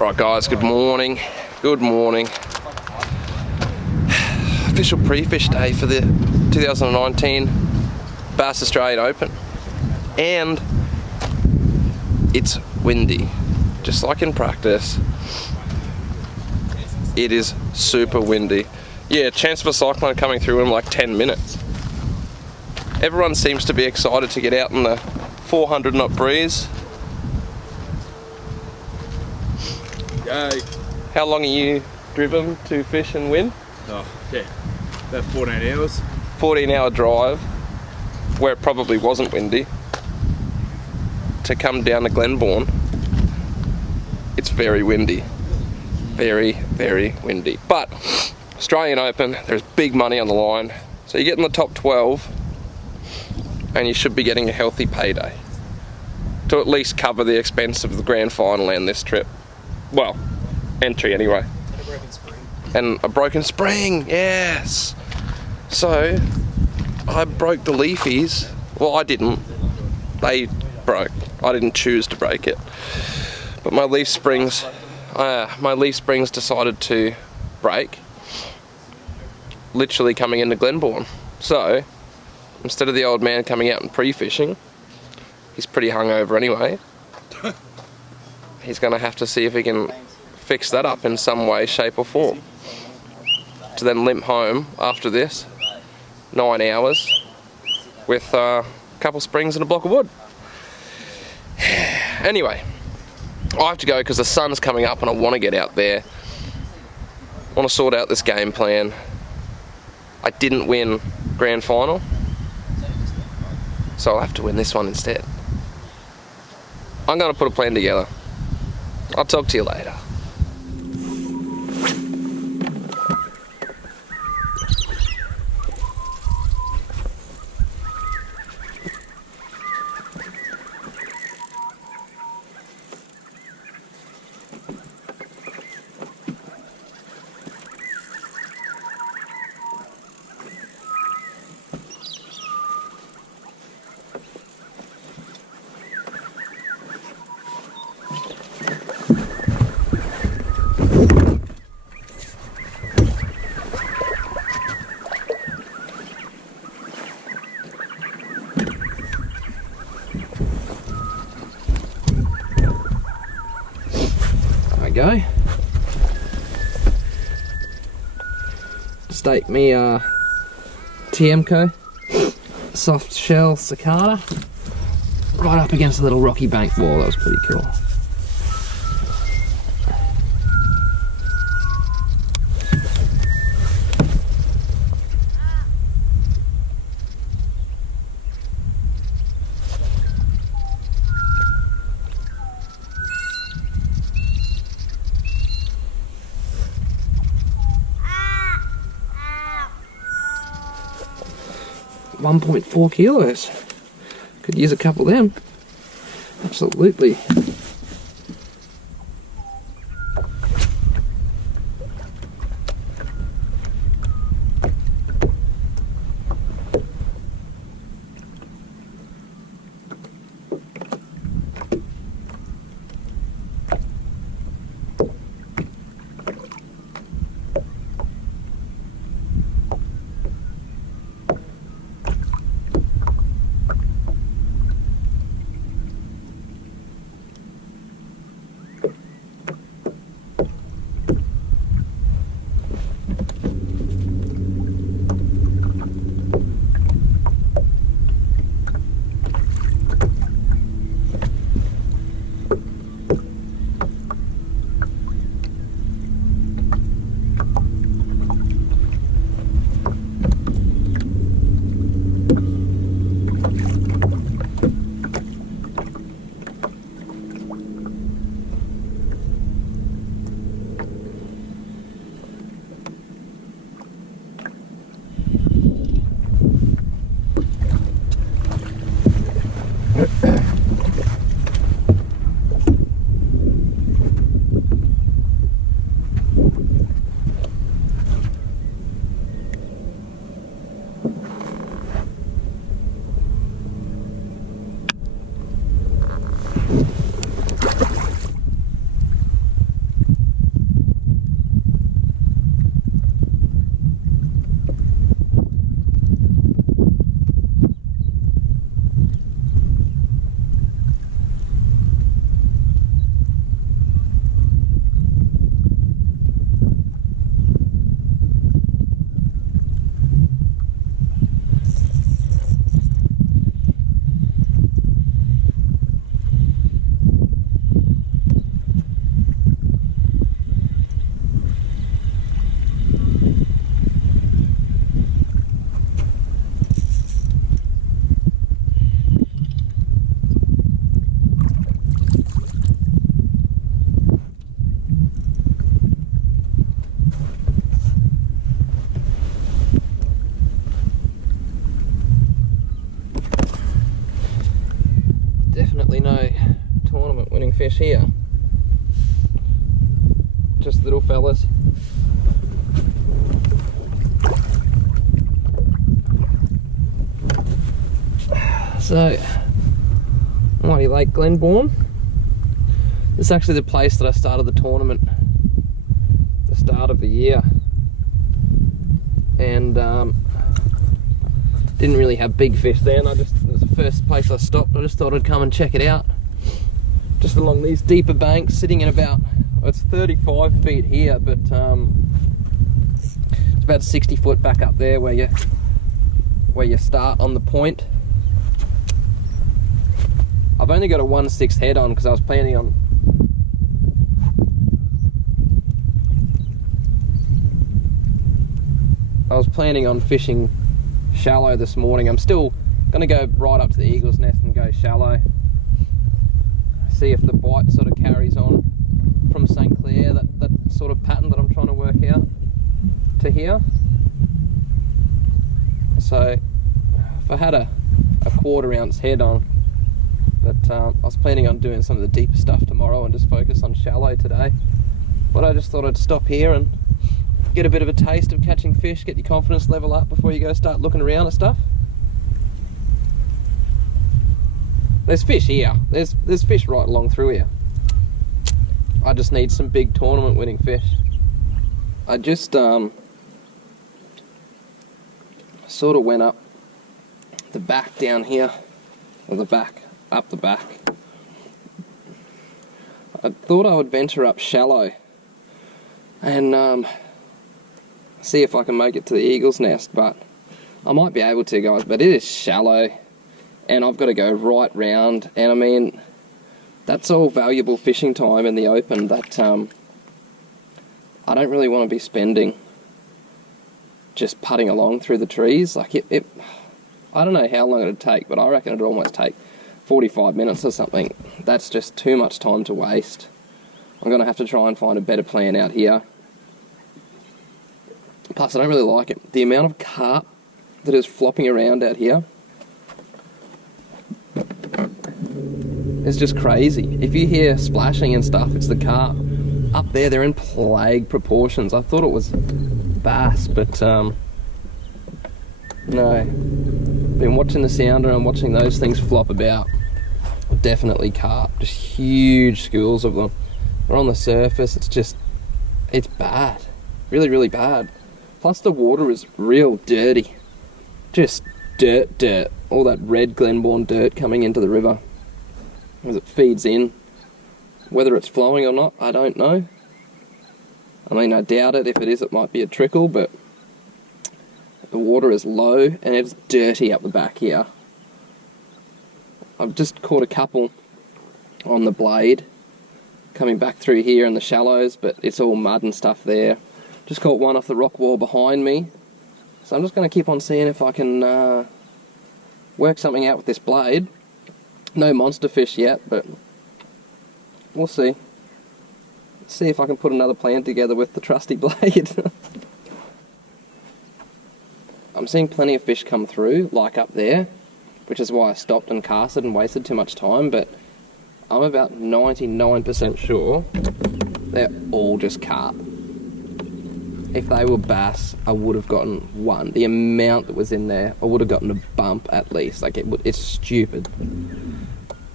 Right guys, good morning. Good morning. Official pre-fish day for the 2019 Bass Australian Open. And it's windy. Just like in practice. It is super windy. Yeah, chance of a cyclone coming through in like 10 minutes. Everyone seems to be excited to get out in the 400 knot breeze. How long are you driven to fish and win? Oh, yeah, about 14 hours. 14-hour drive, where it probably wasn't windy, to come down to Glenbawn. It's very windy. Very, very windy. But Australian Open, there's big money on the line. So you get in the top 12 and you should be getting a healthy payday to at least cover the expense of the grand final and this trip. Well, entry anyway. And a broken spring. And a broken spring, yes. So I broke the leafies. Well, I didn't. They broke. I didn't choose to break it. But my leaf springs decided to break, literally coming into Glenbawn. So instead of the old man coming out and pre-fishing, he's pretty hungover anyway. He's going to have to see if he can fix that up in some way, shape or form, to then limp home after this 9 hours with a couple springs and a block of wood. Anyway, I have to go because the sun's coming up and I want to get out there. I want to sort out this game plan. I didn't win grand final, so I'll have to win this one instead. I'm going to put a plan together. I'll talk to you later. Go. Stake me TMCO soft shell cicada right up against a little rocky bank wall. That was pretty cool. .4 kilos. Could use a couple of them. Absolutely. definitely no tournament winning fish here. Just little fellas. So, mighty Lake Glenbawn. This is actually the place that I started the tournament at the start of the year. And didn't really have big fish then. It was the first place I stopped. I just thought I'd come and check it out. Just along these deeper banks, sitting in about, it's 35 feet here, but it's about 60 foot back up there where you start on the point. I've only got a 1/6 head on because I was planning on fishing shallow this morning. I'm still going to go right up to the Eagle's Nest and go shallow. See if the bite sort of carries on from St. Clair, that sort of pattern that I'm trying to work out to here. So if I had a 1/4 ounce head on, but I was planning on doing some of the deeper stuff tomorrow and just focus on shallow today. But I just thought I'd stop here and get a bit of a taste of catching fish, get your confidence level up before you go start looking around at stuff. There's fish here. There's fish right along through here. I just need some big tournament winning fish. I just sort of went up the back down here, or the back, up the back. I thought I would venture up shallow and see if I can make it to the Eagle's Nest, but I might be able to, guys, but it is shallow and I've got to go right round, and I mean, that's all valuable fishing time in the open that I don't really want to be spending just putting along through the trees. Like I don't know how long it'd take, but I reckon it'd almost take 45 minutes or something. That's just too much time to waste. I'm going to have to try and find a better plan out here. Plus, I don't really like it. The amount of carp that is flopping around out here is just crazy. If you hear splashing and stuff, it's the carp. Up there, they're in plague proportions. I thought it was bass, but no. Been watching the sounder and watching those things flop about. Definitely carp. Just huge schools of them. They're on the surface. It's bad. Really, really bad. Plus the water is real dirty. Just dirt. All that red Glenbawn dirt coming into the river as it feeds in. Whether it's flowing or not, I don't know. I mean, I doubt it. If it is, it might be a trickle, but the water is low and it's dirty up the back here. I've just caught a couple on the blade coming back through here in the shallows, but it's all mud and stuff there. Just caught one off the rock wall behind me, so I'm just going to keep on seeing if I can work something out with this blade. No monster fish yet, but we'll see. Let's see if I can put another plan together with the trusty blade. I'm seeing plenty of fish come through, like up there, which is why I stopped and casted and wasted too much time, but I'm about 99% sure they're all just carp. If they were bass, I would have gotten one. The amount that was in there, I would have gotten a bump at least. Like, it's stupid.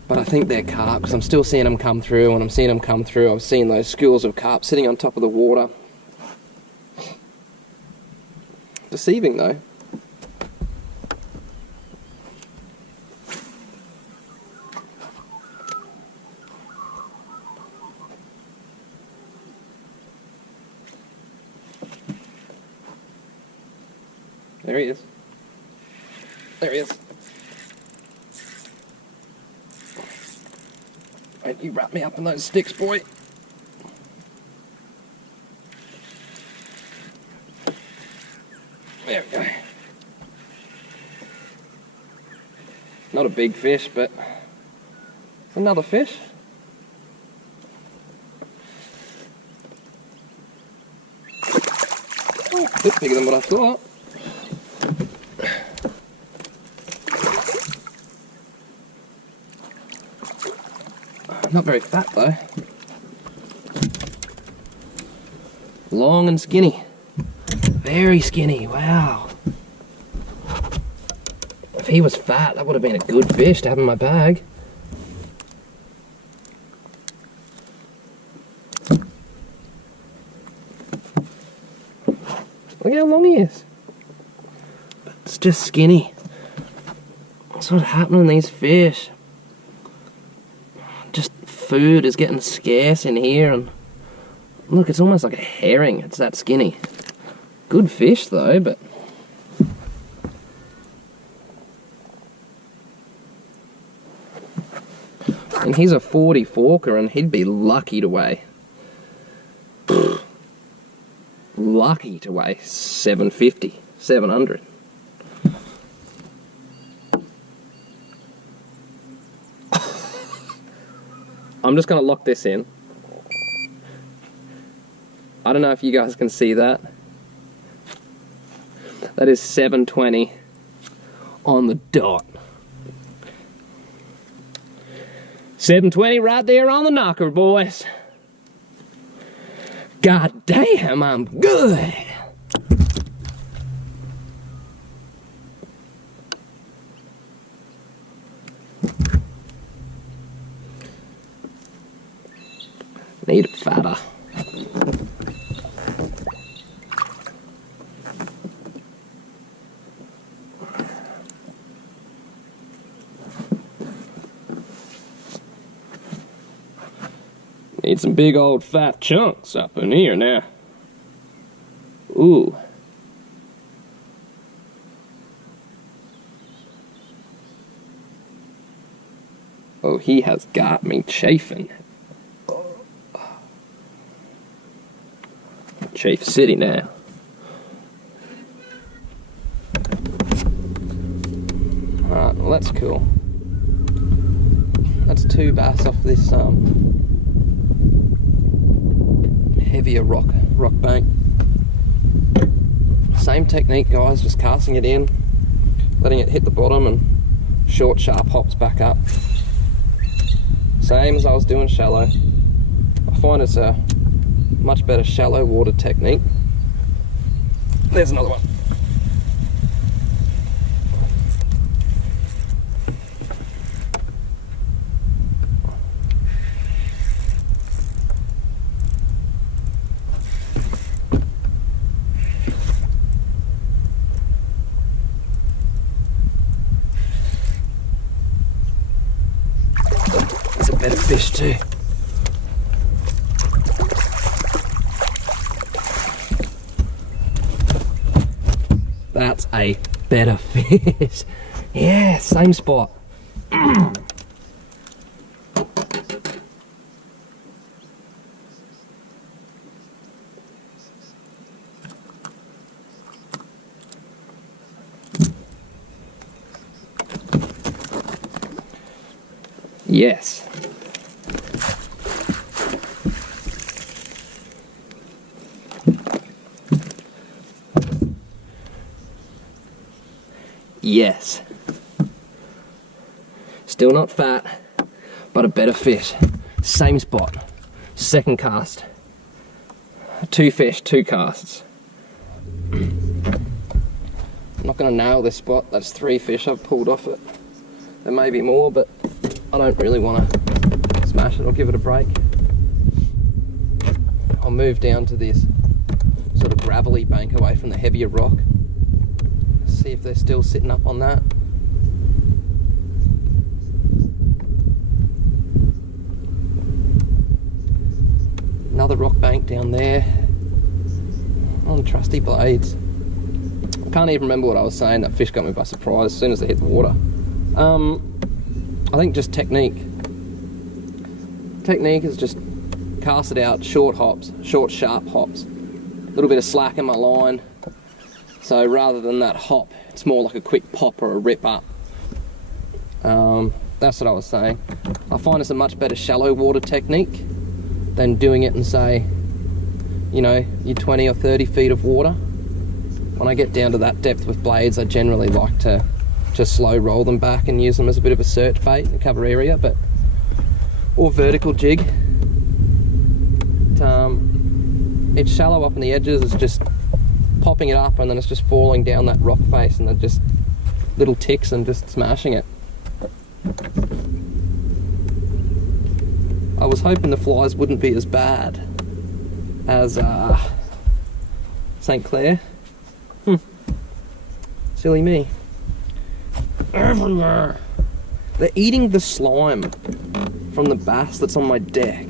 But I think they're carp, because I'm still seeing them come through, and I'm seeing them come through. I've seen those schools of carp sitting on top of the water. Deceiving, though. There he is. There he is. Don't you wrap me up in those sticks, boy. There we go. Not a big fish, but it's another fish. Oh, a bit bigger than what I thought. Not very fat though. Long and skinny. Very skinny, wow. If he was fat, that would have been a good fish to have in my bag. Look how long he is. It's just skinny. That's what's happening to these fish. Just food is getting scarce in here, and look, it's almost like a herring. It's that skinny. Good fish though, but and he's a 40 forker, and he'd be lucky to weigh. Lucky to weigh 750, 700. I'm just going to lock this in. I don't know if you guys can see that. That is 720 on the dot. 720 right there on the knocker, boys. God damn, I'm good. Need it fatter. Need some big old fat chunks up in here now. Ooh. Oh, he has got me chafing. Chafe City now. Alright, well that's cool. That's 2 bass off this heavier rock bank. Same technique, guys, just casting it in, letting it hit the bottom, and short sharp hops back up. Same as I was doing shallow. I find it's a much better shallow water technique. There's another one. It's a better fish too. That's a better fish. Yeah, same spot. Yes. Yes. Still not fat, but a better fish. Same spot. Second cast. 2 fish, 2 casts. I'm not going to nail this spot. That's 3 fish I've pulled off it. There may be more, but I don't really want to smash it. I'll give it a break. I'll move down to this sort of gravelly bank away from the heavier rock. See if they're still sitting up on that. Another rock bank down there on trusty blades. I can't even remember what I was saying. That fish got me by surprise as soon as they hit the water. I think just technique. Technique is just cast it out, short hops, short sharp hops. A little bit of slack in my line. So rather than that hop, it's more like a quick pop or a rip up. That's what I was saying. I find it's a much better shallow water technique than doing it in, say, you know, your 20 or 30 feet of water. When I get down to that depth with blades, I generally like to just slow roll them back and use them as a bit of a search bait and cover area, but or vertical jig. It's shallow up on the edges, it's just popping it up and then it's just falling down that rock face and they're just little ticks and just smashing it. I was hoping the flies wouldn't be as bad as St. Clair. Silly me. Everywhere. They're eating the slime from the bass that's on my deck.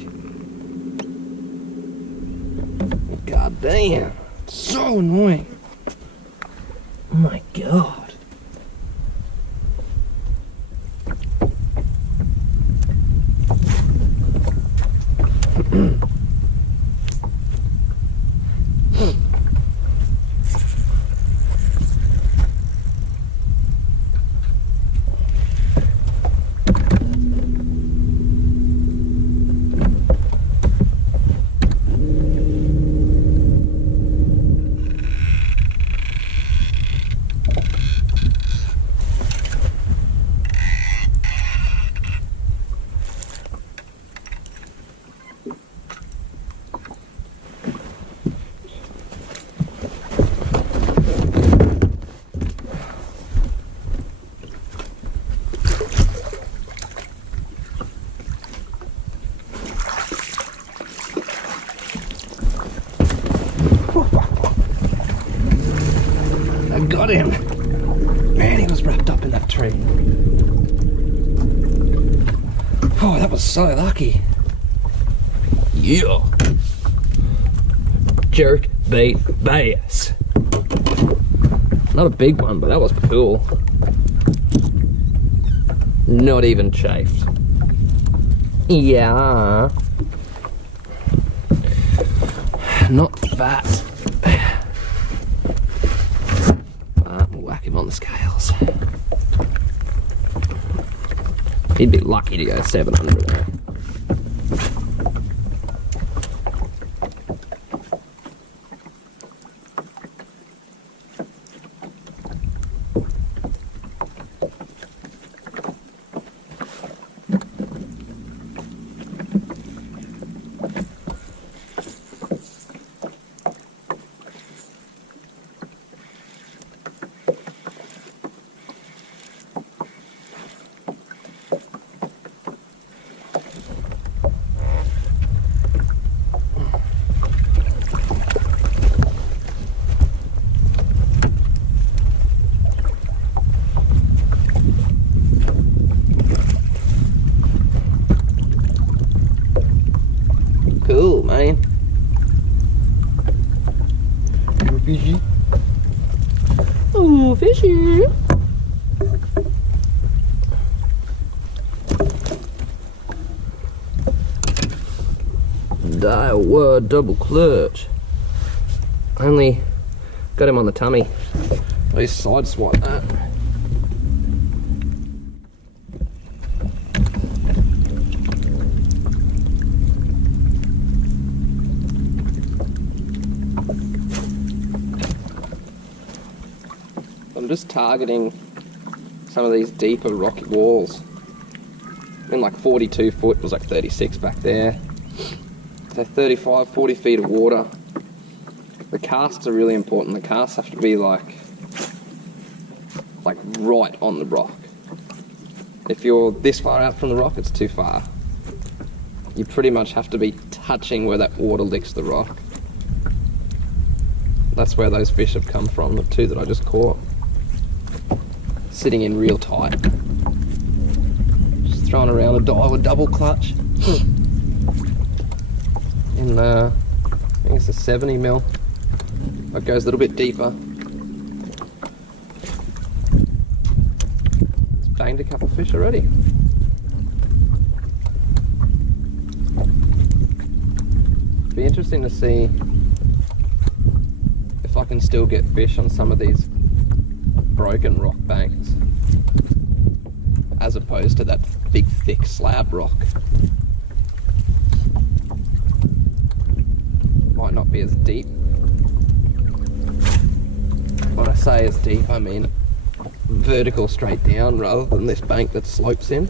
God damn. It's so annoying. Oh my god. Got him. Man, he was wrapped up in that tree. Oh, that was so lucky. Yeah. Jerk bait bass. Not a big one, but that was cool. Not even chafed. Yeah. Not fat. Whack him on the scales. He'd be lucky to go 700 there. Cool, man. Oh, fishy. Oh, fishy. Dial word double clutch. Only got him on the tummy. At least side swipe that. I'm just targeting some of these deeper rocky walls. In like 42 foot, it was like 36 back there. So 35, 40 feet of water. The casts are really important. The casts have to be like right on the rock. If you're this far out from the rock, it's too far. You pretty much have to be touching where that water licks the rock. That's where those fish have come from, the two that I just caught. Sitting in real tight. Just throwing around a dial with double clutch. In I think it's a 70 mil. It goes a little bit deeper. It's banged a couple of fish already. Be interesting to see if I can still get fish on some of these broken rock banks as opposed to that big thick slab rock. Might not be as deep. When I say as deep, I mean vertical straight down rather than this bank that slopes in.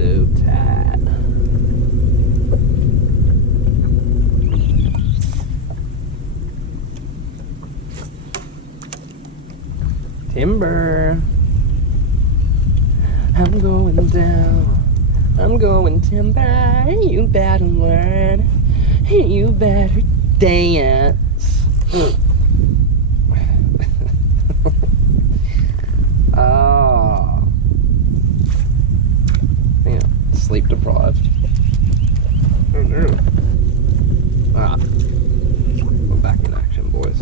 so tight. Timber. I'm going down. I'm going timber. You better learn. You better dance. Ah. Yeah, sleep deprived. Oh no. Ah. We're back in action, boys.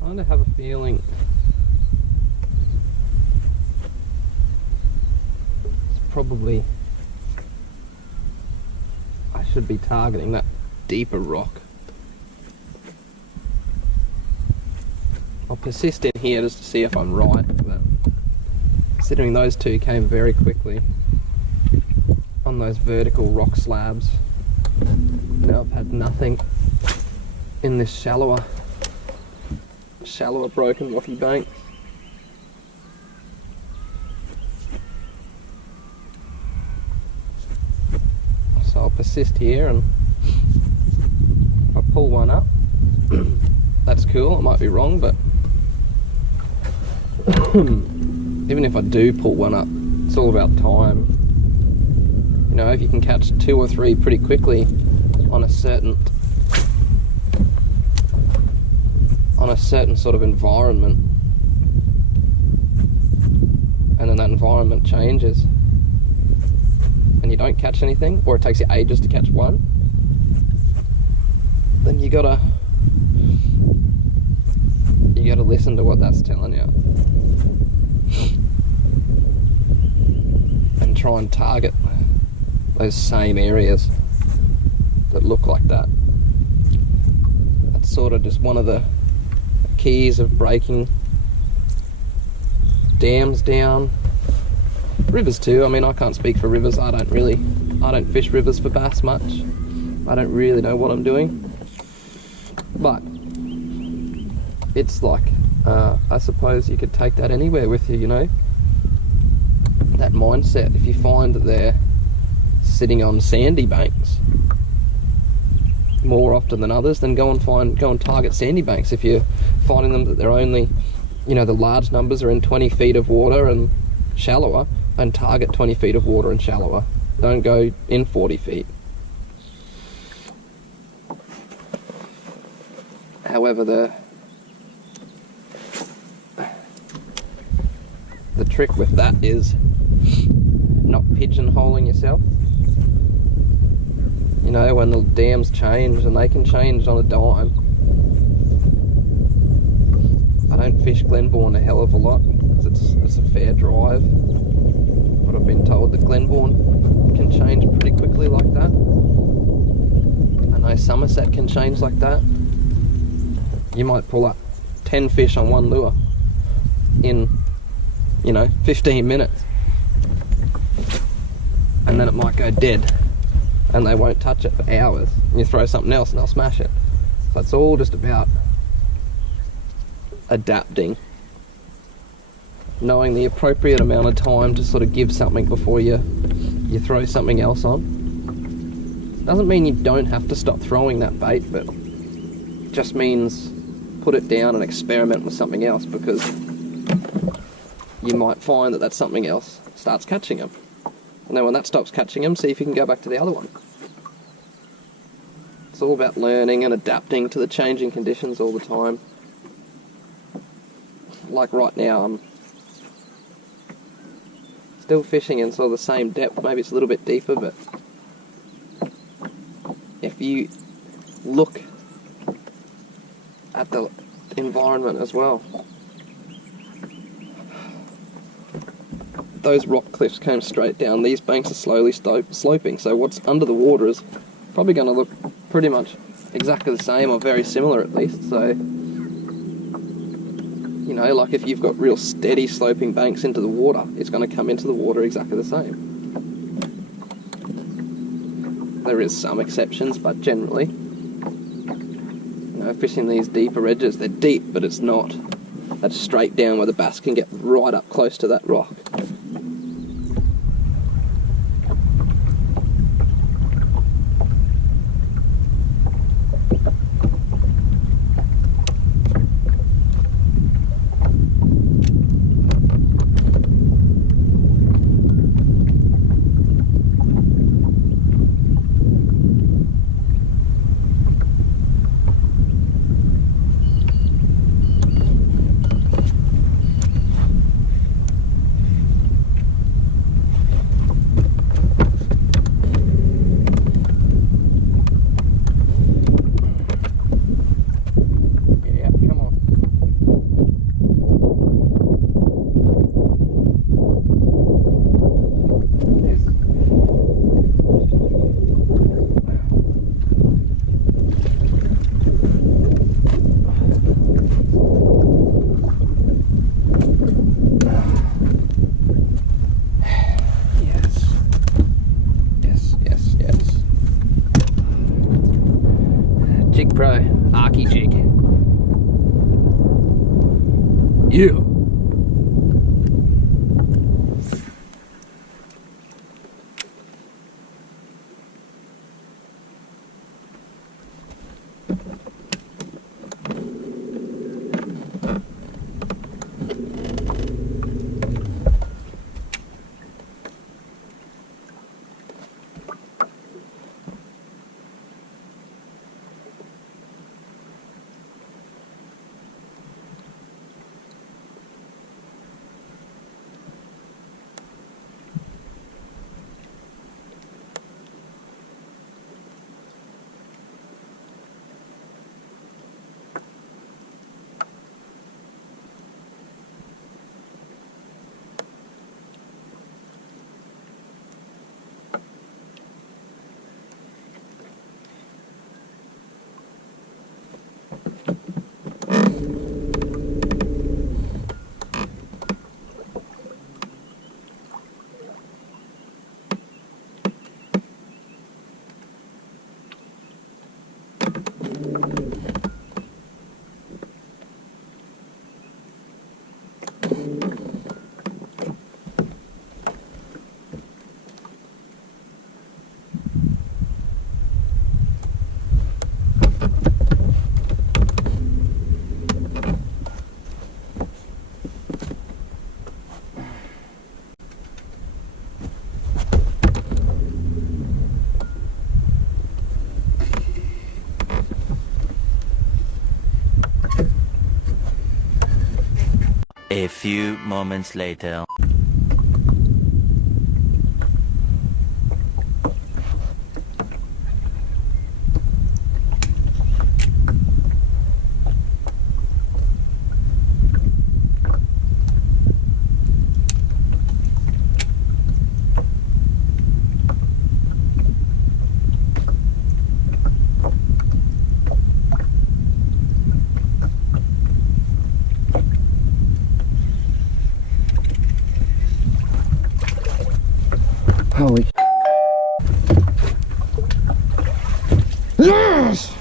Kind of have a feeling it's probably I should be targeting that deeper rock. I'll persist in here just to see if I'm right, but considering those two came very quickly on those vertical rock slabs, now I've had nothing in this shallower broken rocky bank. So I'll persist here, and if I pull one up, that's cool. I might be wrong, but even if I do pull one up, it's all about time. You know, if you can catch 2 or 3 pretty quickly on a certain sort of environment, and then that environment changes and you don't catch anything, or it takes you ages to catch one, then you gotta listen to what that's telling you and try and target those same areas that look like that. That's sort of just one of the keys of breaking dams down. Rivers too. I mean, I can't speak for rivers. I don't fish rivers for bass much. I don't really know what I'm doing. But it's like, I suppose you could take that anywhere with you, you know? That mindset. If you find that they're sitting on sandy banks more often than others, then go and target sandy banks. If you're finding them that they're only, you know, the large numbers are in 20 feet of water and shallower, and target 20 feet of water and shallower. Don't go in 40 feet. However, the trick with that is not pigeonholing yourself. You know, when the dams change, and they can change on a dime. I don't fish Glenbawn a hell of a lot, because it's a fair drive. But I've been told that Glenbawn can change pretty quickly like that. I know Somerset can change like that. You might pull up 10 fish on one lure in, you know, 15 minutes. And then it might go dead. And they won't touch it for hours. And you throw something else and they'll smash it. So it's all just about adapting. Knowing the appropriate amount of time to sort of give something before you throw something else on. Doesn't mean you don't have to stop throwing that bait, but it just means put it down and experiment with something else, because you might find that something else starts catching them. And then when that stops catching them, see if you can go back to the other one. It's all about learning and adapting to the changing conditions all the time. Like right now, I'm still fishing in sort of the same depth. Maybe it's a little bit deeper, but if you look at the environment as well, those rock cliffs came straight down. These banks are slowly sloping, so what's under the water is probably going to look pretty much exactly the same, or very similar at least. So, you know, like if you've got real steady sloping banks into the water, it's going to come into the water exactly the same. There is some exceptions, but generally, you know, if fishing these deeper edges. They're deep, but it's not that straight down where the bass can get right up close to that rock. Jig Pro, Arky jig. Yeah. A few moments later. Holy. Yes!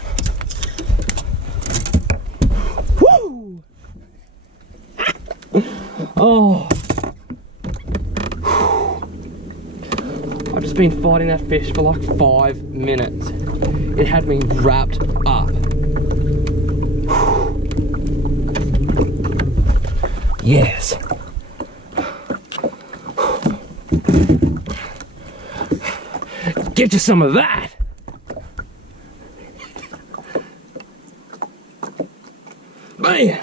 Woo! Oh. I've just been fighting that fish for like 5 minutes. It had me wrapped up. Yes. Get you some of that. Bam.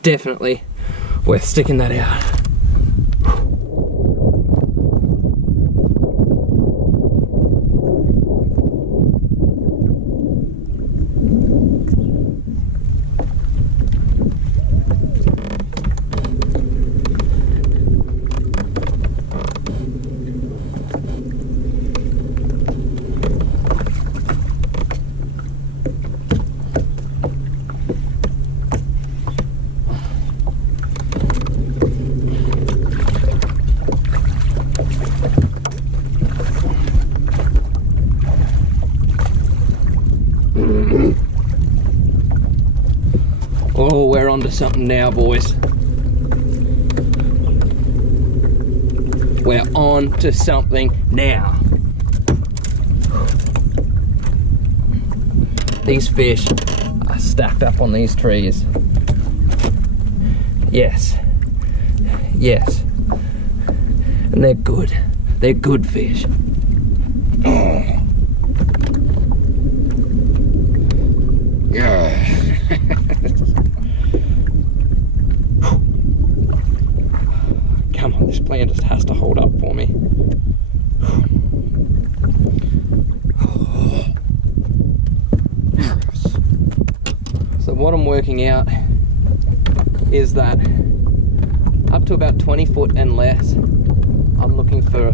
Definitely worth sticking that out. to something now, boys. We're on to something now. These fish are stacked up on these trees. Yes. Yes. And they're good. They're good fish. Oh. Yeah. Come on, this plan just has to hold up for me. So what I'm working out is that up to about 20 foot and less, I'm looking for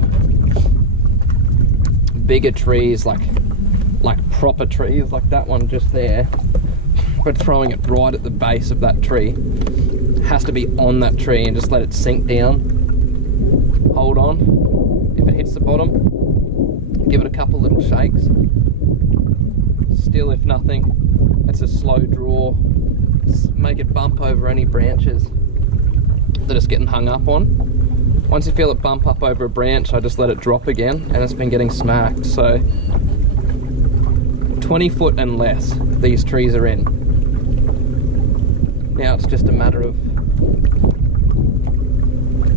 bigger trees, like proper trees, like that one just there. We're throwing it right at the base of that tree. It has to be on that tree and just let it sink down. Hold on. If it hits the bottom, give it a couple little shakes. Still, if nothing, it's a slow draw. Make it bump over any branches that it's getting hung up on. Once you feel it bump up over a branch, I just let it drop again, and it's been getting smacked. So 20 foot and less these trees are in. Now it's just a matter of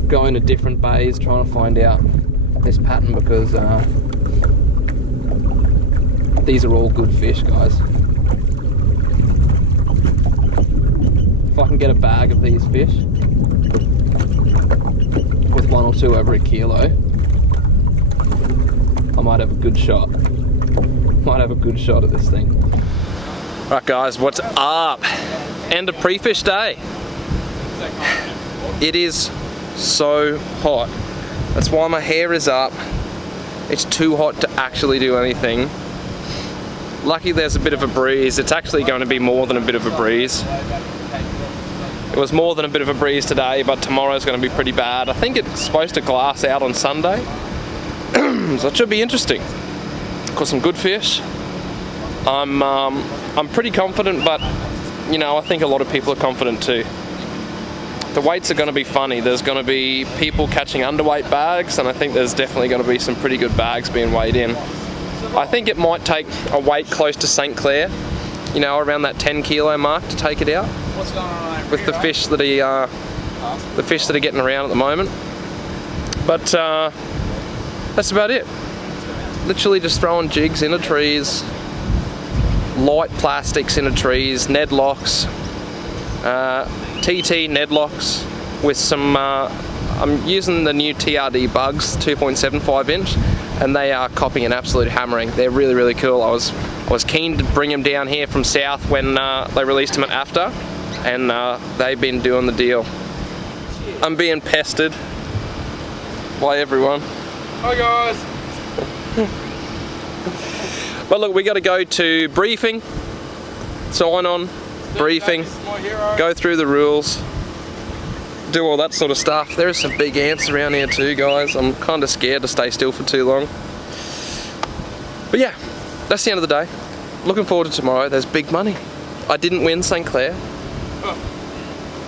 going to different bays, trying to find out this pattern, because these are all good fish, guys. If I can get a bag of these fish with 1 or 2 over a kilo, I might have a good shot. Might have a good shot at this thing. Right guys, what's up? End of pre-fish day. It is so hot. That's why my hair is up. It's too hot to actually do anything. Lucky there's a bit of a breeze. It's actually going to be more than a bit of a breeze. It was more than a bit of a breeze today, but tomorrow's going to be pretty bad. I think it's supposed to glass out on Sunday. So it should be interesting. Caught some good fish. I'm pretty confident, but you know, I think a lot of people are confident too. The weights are going to be funny. There's going to be people catching underweight bags, and I think there's definitely going to be some pretty good bags being weighed in. I think it might take a weight close to St. Clair, you know, around that 10 kilo mark to take it out. What's going on with the fish that are getting around at the moment. But that's about it. Literally just throwing jigs into trees, light plastics into trees, Ned locks, TT Ned locks with some, I'm using the new TRD bugs, 2.75 inch, and they are copping an absolute hammering. They're really, really cool. I was keen to bring them down here from south when they released them at AFTA, and they've been doing the deal. I'm being pestered by everyone. Hi guys. But look, we got to go to briefing, sign on, briefing, go through the rules, do all that sort of stuff. There are some big ants around here too, guys. I'm kind of scared to stay still for too long. But yeah, that's the end of the day. Looking forward to tomorrow. There's big money. I didn't win St. Clair,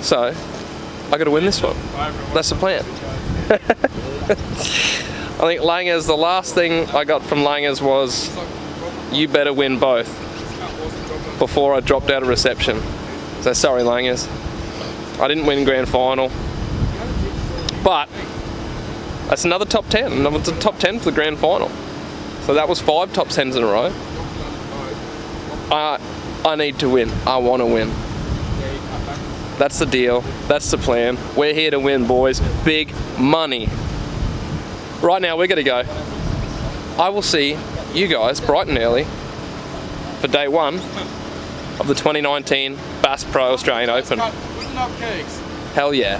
so I got to win this one. That's the plan. I think Langers, the last thing I got from Langers was, you better win both, before I dropped out of reception. So sorry Langers, I didn't win grand final, but that's another top 10, another top 10 for the grand final. So that was 5 top 10s in a row. I need to win. I want to win. That's the deal. That's the plan. We're here to win, boys. Big money. Right now, we're going to go. I will see you guys bright and early for day 1 of the 2019 Bass Pro Australian Open. Hell yeah.